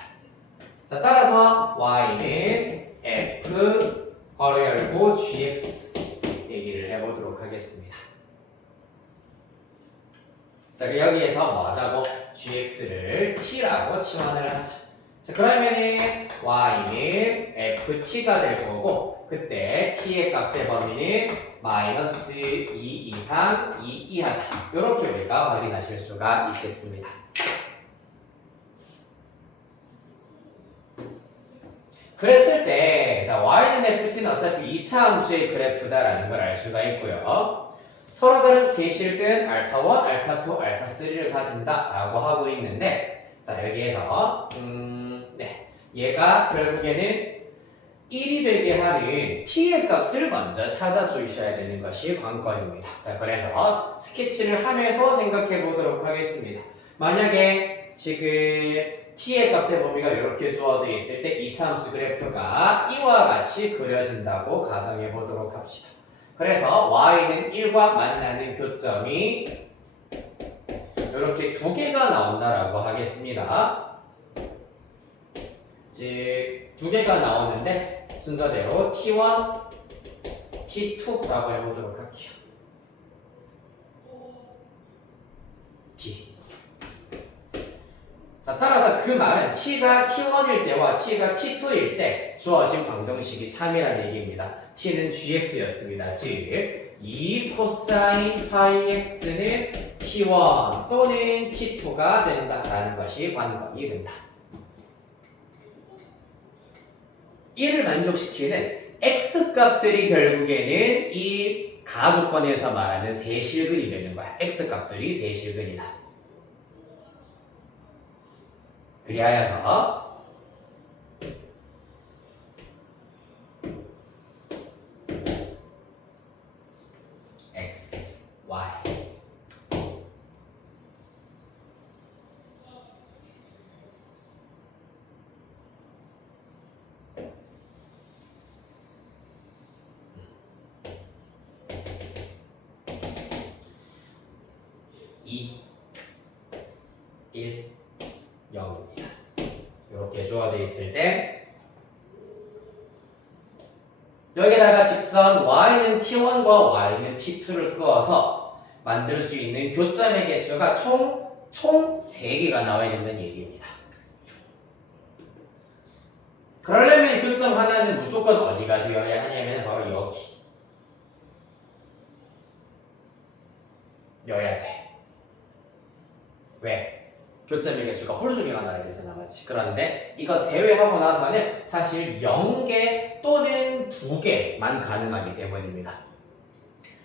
자, 따라서 y는 f 괄호 열고 gx 얘기를 해보도록 하겠습니다. 자, 여기에서 뭐 하자고? gx를 t라고 치환을 하자. 자, 그러면은 y는 ft가 될 거고 그때 t의 값의 범위는 마이너스 2 이상 2 이하다. 이렇게 우리가 확인하실 수가 있겠습니다. 그랬을 때 자, y는 ft는 어차피 2차 함수의 그래프다라는 걸 알 수가 있고요. 서로 다른 세실근 알파1, 알파2, 알파3를 가진다라고 하고 있는데 자, 여기에서 얘가 결국에는 1이 되게 하는 t의 값을 먼저 찾아주셔야 되는 것이 관건입니다. 자, 그래서 스케치를 하면서 생각해 보도록 하겠습니다. 만약에 지금 t의 값의 범위가 이렇게 주어져 있을 때 2차 함수 그래프가 이와 같이 그려진다고 가정해 보도록 합시다. 그래서 y는 1과 만나는 교점이 이렇게 두 개가 나온다라고 하겠습니다. 즉, 두 개가 나오는데 순서대로 t1, t2라고 해보도록 할게요. t. 자, 따라서 그 말은 t가 t1일 때와 t가 t2일 때 주어진 방정식이 참이라는 얘기입니다. t는 gx였습니다. 즉, 2 코사인 파이 x는 t1 또는 t2가 된다라는 것이 관건이 된다. 이를 만족시키는 x값들이 결국에는 이 가조건에서 말하는 세실근이 되는 거야. x값들이 세실근이다. 그리하여서 x, y 이 1, 0입니다. 이렇게 주어져 있을 때 여기다가 직선 y는 t1과 y는 t2를 그어서 만들 수 있는 교점의 개수가 총 3개가 나와야 된다는 얘기입니다. 그러려면 교점 하나는 무조건 어디가 되어야 하냐면 바로 여기여야 돼. 왜? 교점의 개수가 홀수 개가 나야 되잖아, 맞지? 그런데 이거 제외하고 나서는 사실 0개 또는 2개만 가능하기 때문입니다.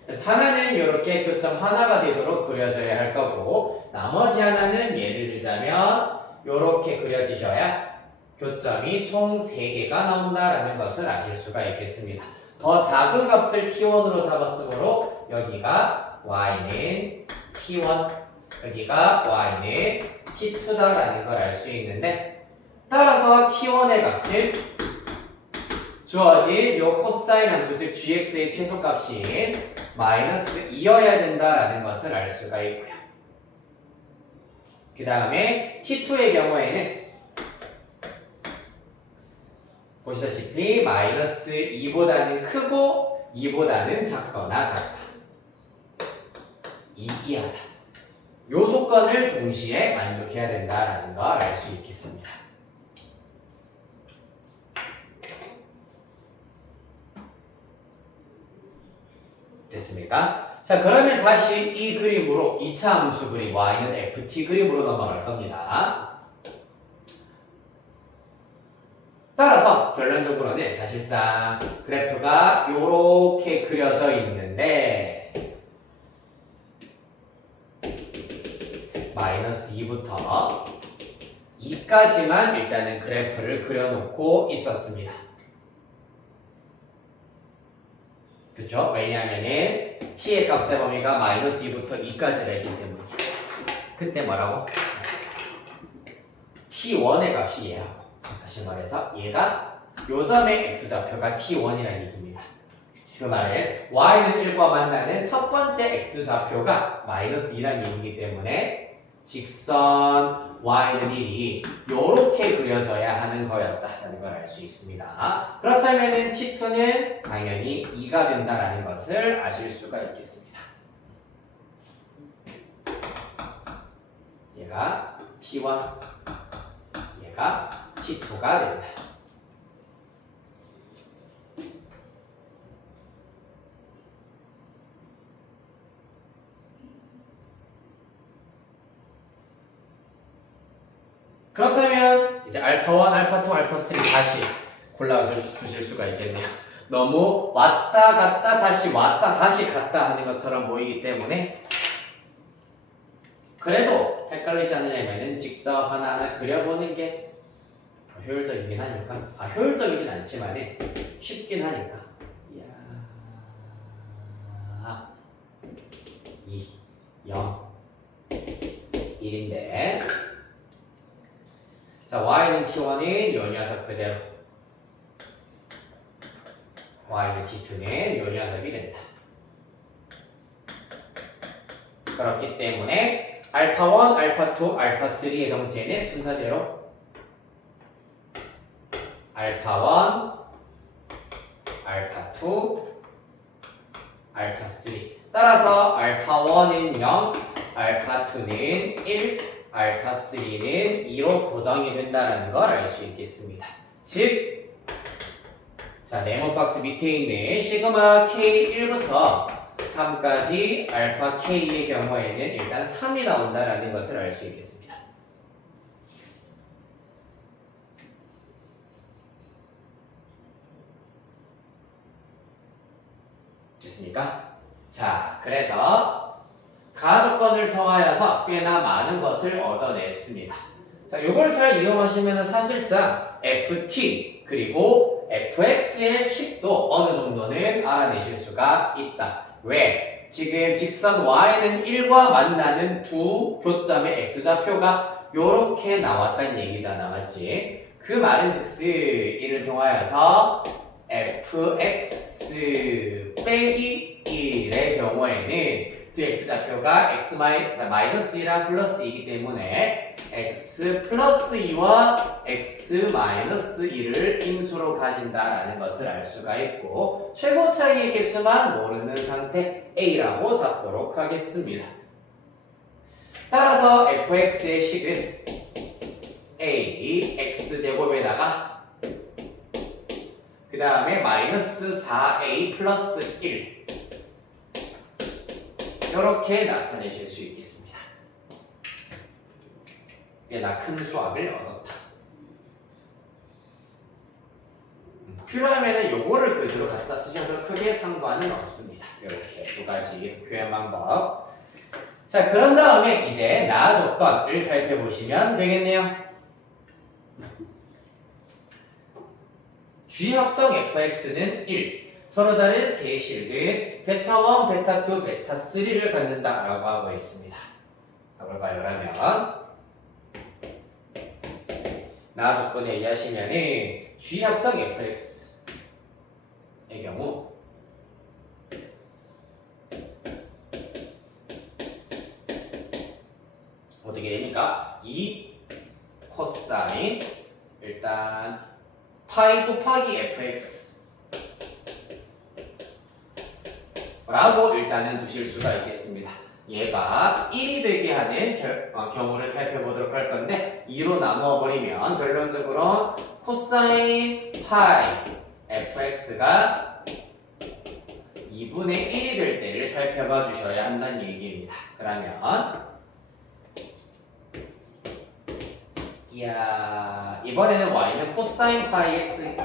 그래서 하나는 이렇게 교점 하나가 되도록 그려져야 할 거고 나머지 하나는 예를 들자면 이렇게 그려지셔야 교점이 총 3개가 나온다라는 것을 아실 수가 있겠습니다. 더 작은 값을 t1으로 잡았으므로 여기가 y는 t1 여기가 y는 t2다라는 걸 알 수 있는데 따라서 t1의 값은 주어진 요 코사인 함수 즉 gx의 최소값인 마이너스 2여야 된다라는 것을 알 수가 있고요. 그 다음에 t2의 경우에는 보시다시피 마이너스 2보다는 크고 2보다는 작거나 같다. 2 이하다. 요 조건을 동시에 만족해야 된다라는 걸 알 수 있겠습니다. 됐습니까? 자, 그러면 다시 이 그림으로 2차 함수 그림 y는 ft 그림으로 넘어갈 겁니다. 따라서 결론적으로는 사실상 그래프가 요렇게 그려져 있는데 마이너스 2부터 2까지만 일단은 그래프를 그려놓고 있었습니다. 그쵸? 왜냐하면은 t의 값의 범위가 마이너스 2부터 2까지라 했기 때문에 그때 뭐라고? t1의 값이 얘하고 다시 말해서 얘가 요점의 x좌표가 t1이라는 얘기입니다. 그 말은 y는 1과 만나는 첫 번째 x좌표가 마이너스 2라는 얘기이기 때문에 직선 y는 1이 요렇게 그려져야 하는 거였다라는 걸 알 수 있습니다. 그렇다면 t2는 당연히 2가 된다라는 것을 아실 수가 있겠습니다. 얘가 t1, 얘가 t2가 된다. 그렇다면 이제 알파 1, 알파 2, 알파 3 다시 골라주실 수가 있겠네요. 너무 왔다 갔다 다시 왔다 다시 갔다 하는 것처럼 보이기 때문에 그래도 헷갈리지 않으려면 직접 하나하나 그려보는 게 효율적이긴 하니까 효율적이진 않지만 쉽긴 하니까 2, 0, 1인데 자, y는 t1인 요 녀석 그대로 y는 t2는 요 녀석이 된다. 그렇기 때문에 알파 1, 알파 2, 알파 3의 정체는 순서대로 알파 1, 알파 2, 알파 3 따라서 알파 1은 0, 알파 2는 1, 알파 3는 2로 고정이 된다는 걸 알 수 있겠습니다. 즉, 자 네모박스 밑에 있는 시그마 K1부터 3까지 알파 K의 경우에는 일단 3이 나온다는 것을 알 수 있겠습니다. 됐습니까? 자, 그래서 가조건을 통하여서 꽤나 많은 것을 얻어냈습니다. 자, 요걸 잘 이용하시면 사실상 ft 그리고 fx의 식도 어느 정도는 알아내실 수가 있다. 왜? 지금 직선 y는 1과 만나는 두 교점의 x좌표가 요렇게 나왔다는 얘기잖아, 맞지? 그 말은 즉슨 이를 통하여서 fx 빼기 1의 경우에는 두 x좌표가 마이너스 2랑 플러스 2이기 때문에 x 플러스 2와 x 마이너스 2를 인수로 가진다라는 것을 알 수가 있고 최고 차이의 개수만 모르는 상태 a라고 잡도록 하겠습니다. 따라서 fx의 식은 a x제곱에다가 그 다음에 마이너스 4a 플러스 1 이렇게 나타내실 수 있겠습니다. 꽤나 큰 수학을 얻었다. 필요하면 요거를 그대로 갖다 쓰셔도 크게 상관은 없습니다. 이렇게 두 가지 표현 방법. 자, 그런 다음에 이제 나 조건을 살펴보시면 되겠네요. G 합성 fx는 1. 서로 다른 세 실근 베타 1, 베타 2, 베타 3를 갖는다라고 하고 있습니다. 가볼까요? 그러면 나 조건에 의하시면은 G 합성 fx의 경우 어떻게 됩니까? 2 코사인 일단 파이 곱하기 fx 라고 일단은 두실 수가 있겠습니다. 얘가 1이 되게 하는 경우를 살펴보도록 할 건데 2로 나누어 버리면 결론적으로 코사인 파이 fx가 2분의 1이 될 때를 살펴봐 주셔야 한다는 얘기입니다. 그러면 이번에는 y는 코사인 파이 x이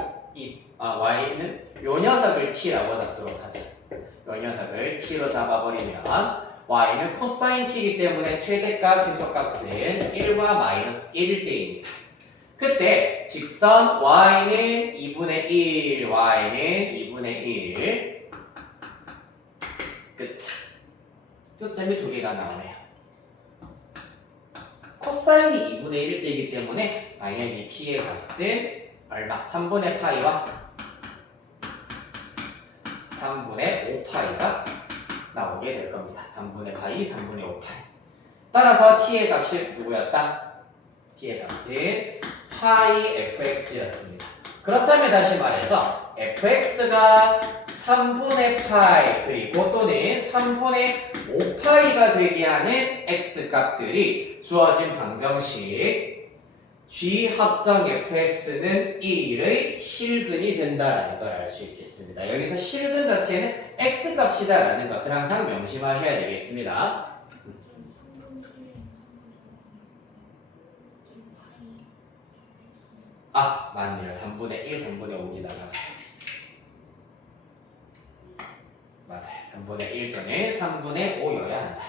y는 요 녀석을 t라고 잡도록 하자. 요 녀석을 t로 잡아버리면 y는 코사인 t이기 때문에 최대값, 최소값은 1과 마이너스 1일 때입니다. 그때 직선 y는 2분의 1, y는 2분의 1 끝. 교점이 두 개가 나오네요. 코사인이 2분의 1일 때이기 때문에 당연히 t의 값은 얼마? 3분의 파이와 3분의 5파이가 나오게 될 겁니다. 3분의 파이, 3분의 5파이. 따라서 t의 값이 누구였다? t의 값은 파이 fx였습니다. 그렇다면 다시 말해서 fx가 3분의 파이 그리고 또는 3분의 5파이가 되게 하는 x값들이 주어진 방정식 g 합성 fx는 1의 실근이 된다라는 걸 알 수 있겠습니다. 여기서 실근 자체는 x값이다라는 것을 항상 명심하셔야 되겠습니다. 아, 맞네요. 3분의 1, 3분의 5입니다. 맞아요. 3분의 1 또는 3분의 5여야 한다.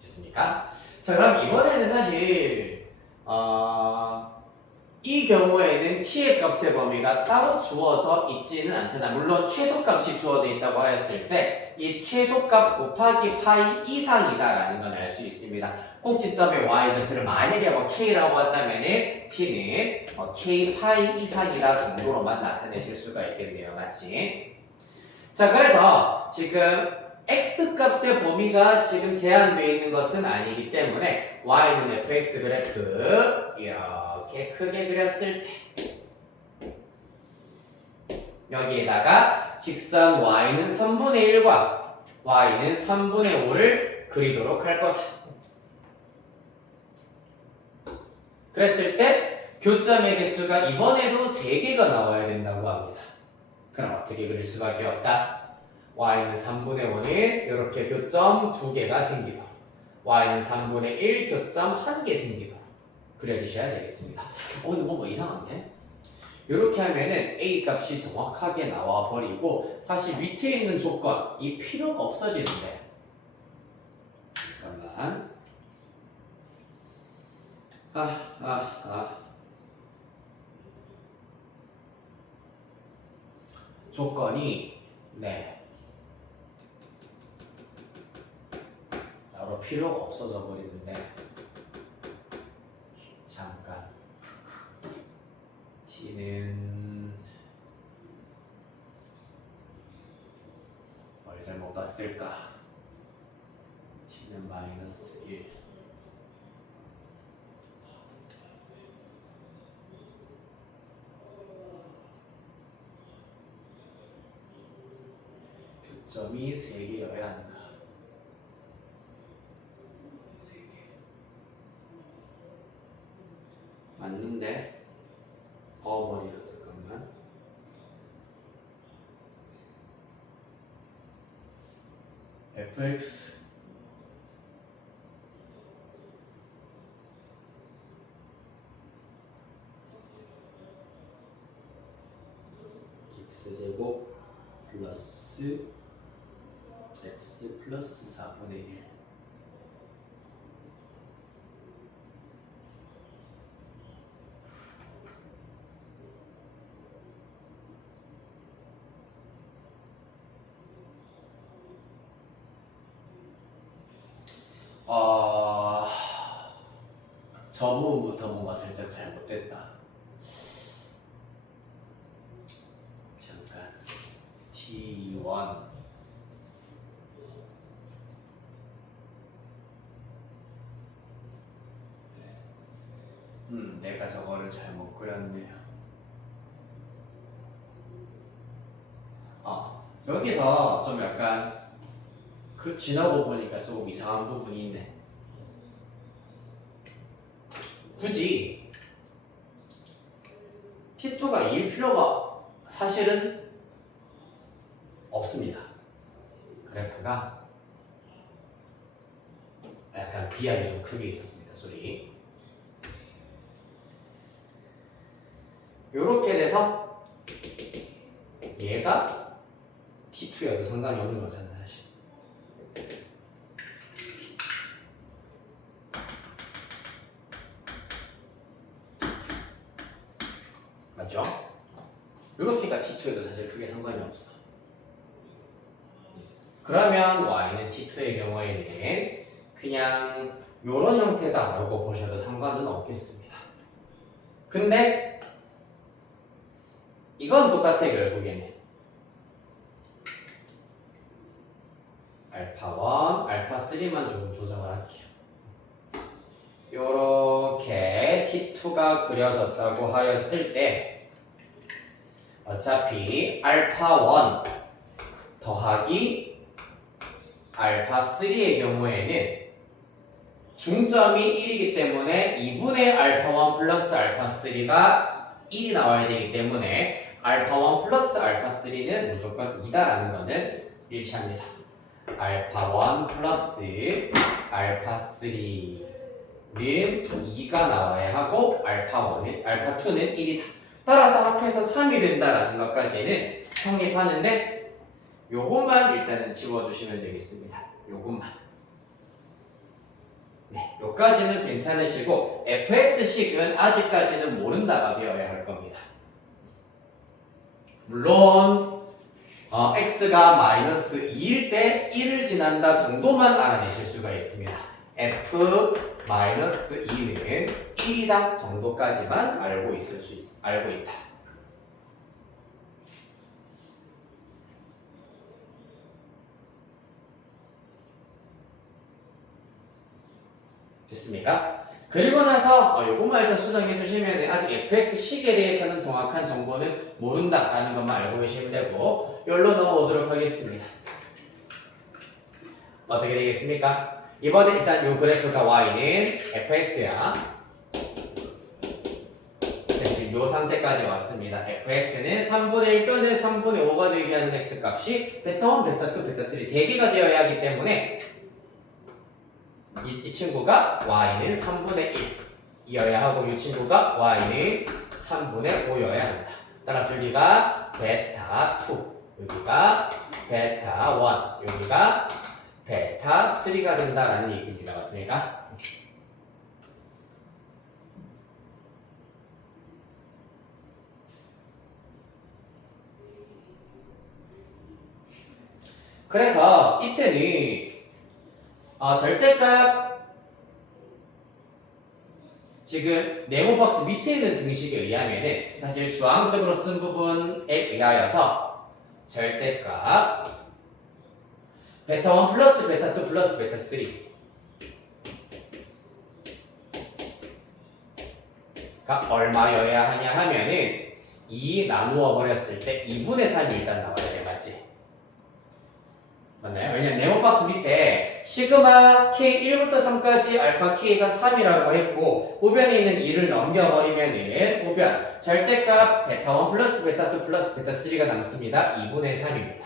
됐습니까? 자, 그럼 이번에는 사실 이 경우에는 t의 값의 범위가 따로 주어져 있지는 않잖아. 물론 최소값이 주어져 있다고 하였을 때 이 최소값 곱하기 파이 이상이다라는 건 알 수 있습니다. 꼭지점의 y좌표를 만약에 k라고 한다면은 t는 k 파이 이상이다 정도로만 나타내실 수가 있겠네요. 맞지? 자, 그래서 지금 x값의 범위가 지금 제한되어 있는 것은 아니기 때문에 y는 fx 그래프 이렇게 크게 그렸을 때 여기에다가 직선 y는 3분의 1과 y는 3분의 5를 그리도록 할 거다. 그랬을 때 교점의 개수가 이번에도 3개가 나와야 된다고 합니다. 그럼 어떻게 그릴 수밖에 없다? y는 3분의 5는 이렇게 교점 2개가 생기도록 y는 3분의 1 교점 1개 생기도록 그려주셔야 되겠습니다. 근데 뭐 이상한데? 이렇게 하면은 a 값이 정확하게 나와 버리고 사실 밑에 있는 조건 이 필요가 없어지는데 잠깐만 조건이 바로 필요가 없어져 버리는데 잠깐 t는 뭘 잘못 봤을까? t는 마이너스 1 교점이 3개여야 한다. 3개 맞는데? 머리야 잠깐만. fx x제곱 플러스 x 플러스 4분의 1 저 부분부터 뭔가 살짝 잘못됐다. 잠깐 t1 내가 저거를 잘못 그렸네요. 여기서 좀 약간 지나고 보니까 조금 이상한 부분이 있네. 굳이 T2가 2일 필요가 사실은 없습니다. 그래프가 약간 비약이 좀 크게 있었습니다. 소리. 요렇게 돼서 얘가 T2여도 상관이 없는 거잖아요, 사실. 맞죠? 요렇게가 T2여도 사실 크게 상관이 없어. 그러면 Y는 T2의 경우에는 그냥 요런 형태다라고 보셔도 상관은 없겠습니다. 근데 이건 똑같아 결국에는. 알파1, 알파3만 조금 조정을 할게요. 요렇게 T2가 그려졌다고 하였을 때 어차피 알파1 더하기 알파3의 경우에는 중점이 1이기 때문에 2분의 알파1 플러스 알파3가 1이 나와야 되기 때문에 알파1 플러스 알파3는 무조건 2다라는 거는 일치합니다. 알파1 플러스 알파3는 2가 나와야 하고 알파2는 1이다. 따라서 합해서 3이 된다라는 것까지는 성립하는데 요것만 일단은 지워주시면 되겠습니다. 요것만. 네, 요까지는 괜찮으시고 fx식은 아직까지는 모른다가 되어야 할 겁니다. 물론 x가 마이너스 2일 때 1을 지난다 정도만 알아내실 수가 있습니다. f 마이너스 2는 1이다 정도까지만 알고 있다. 됐습니까? 그리고 나서 요것만 일단 수정해 주시면 아직 fx식에 대해서는 정확한 정보는 모른다라는 것만 알고 계시면 되고 여기로 넘어오도록 하겠습니다. 어떻게 되겠습니까? 이번에 일단 요 그래프가 y는 fx야. 지금 요 상태까지 왔습니다. fx는 3분의 1 또는 3분의 5가 되게 하는 x 값이 베타1, 베타2, 베타3 3개가 되어야 하기 때문에 이 친구가 y는 3분의 1이어야 하고 이 친구가 y는 3분의 5여야 한다. 따라서 여기가 베타2, 여기가 베타1, 여기가 베타3가 된다라는 얘기입니다. 맞습니까? 그래서 이때는 절대값 지금 네모박스 밑에 있는 등식에 의하면은 사실 주황색으로 쓴 부분에 의하여서 절대값 베타1 플러스 베타2 플러스 베타3가 얼마여야 하냐 하면은 2 나누어 버렸을 때 2분의 3이 일단 나와야 돼. 맞지? 맞나요? 왜냐면 네모박스 밑에 시그마 k1부터 3까지 알파 k가 3이라고 했고 우변에 있는 2를 넘겨버리면은 우변 절대값 베타1 플러스 베타2 플러스 베타3가 남습니다. 2분의 3입니다.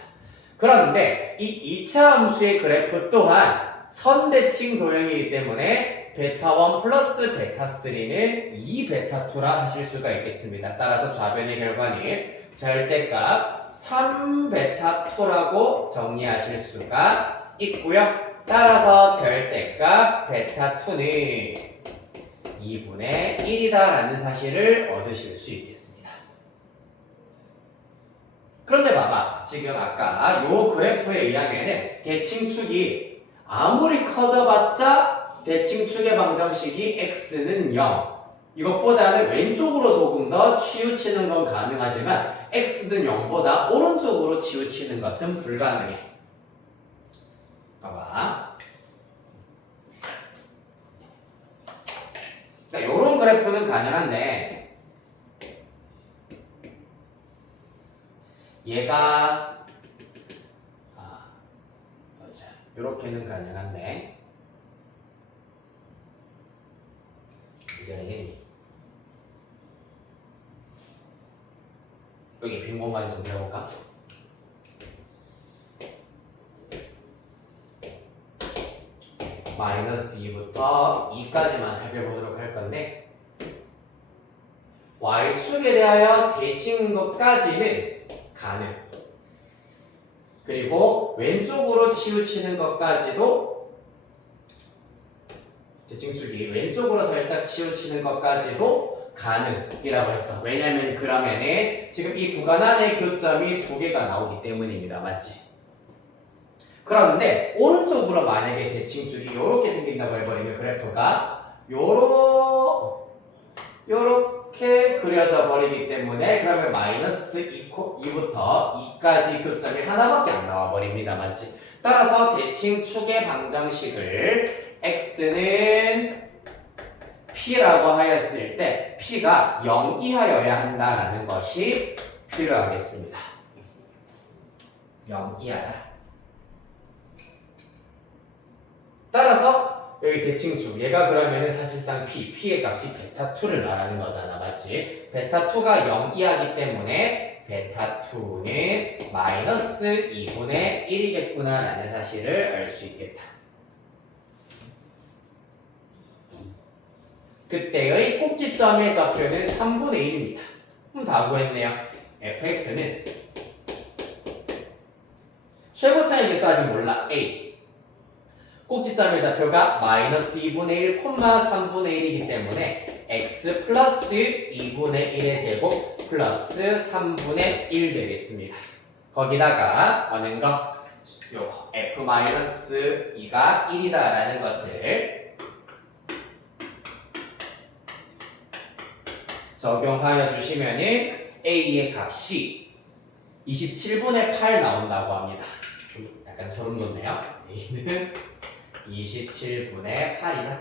그런데 이 2차 함수의 그래프 또한 선대칭 도형이기 때문에 베타1 플러스 베타3는 2베타2라 하실 수가 있겠습니다. 따라서 좌변의 결과는 절대값 3베타2라고 정리하실 수가 있고요. 따라서 절대값 베타2는 2분의 1이다라는 사실을 얻으실 수 있겠습니다. 그런데 봐봐. 지금 아까 요 그래프에 의하면은 대칭축이 아무리 커져봤자 대칭축의 방정식이 x는 0. 이것보다는 왼쪽으로 조금 더 치우치는 건 가능하지만 x는 0보다 오른쪽으로 치우치는 것은 불가능해. 봐봐. 그러니까 요런 그래프는 가능한데 얘가 맞아. 요렇게는 가능한데 이게 되겠니? 여기 빈 공간 좀 배워볼까? 마이너스 2부터 2까지만 살펴보도록 할 건데 y축에 대하여 대칭 것까지는 가능. 그리고 왼쪽으로 치우치는 것까지도 대칭축이 왼쪽으로 살짝 치우치는 것까지도 가능이라고 했어. 왜냐면 그러면은 지금 이 구간 안에 교점이 두 개가 나오기 때문입니다. 맞지? 그런데 오른쪽으로 만약에 대칭축이 이렇게 생긴다고 해버리면 그래프가 요렇게 그려져 버리기 때문에 그러면 마이너스 2부터 2까지 교점이 하나밖에 안 나와 버립니다. 맞지? 따라서 대칭축의 방정식을 x는 p라고 하였을 때 p가 0 이하여야 한다라는 것이 필요하겠습니다. 0 이하다. 따라서 여기 대칭축 얘가 그러면은 사실상 p의 값이 베타2를 말하는 거잖아. 맞지? 베타2가 0 이하기 때문에 베타2는 마이너스 2분의 1이겠구나 라는 사실을 알 수 있겠다. 그때의 꼭지점의 좌표는 3분의 1입니다. 그럼 다 구했네요. fx는 최고 차이계수 아직 몰라. a 꼭지점의 좌표가 마이너스 2분의 1, 3분의 1이기 때문에 x 플러스 2분의 1의 제곱 플러스 3분의 1 되겠습니다. 거기다가 어느 거? 요거 f 마이너스 2가 1이다 라는 것을 적용하여 주시면은 a의 값이 27분의 8 나온다고 합니다. 약간 소름 돋네요. a는 27분의 8이다.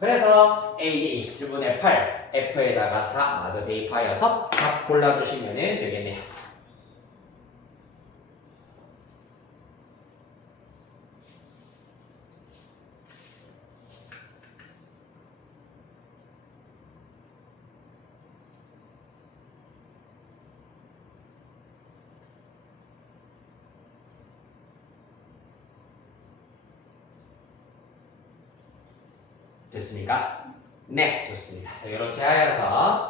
그래서 a의 27분의 8, f에다가 4 마저 대입하여서 값 골라주시면 되겠네요. 됐습니까? 네, 좋습니다. 자, 이렇게 하여서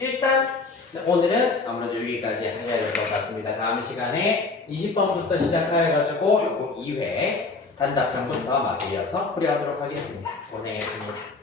일단 오늘은 아무래도 여기까지 하셔야 될 것 같습니다. 다음 시간에 20번부터 시작해가지고 요거 2회 단답형부터 마저 이어서 풀이하도록 하겠습니다. 고생했습니다.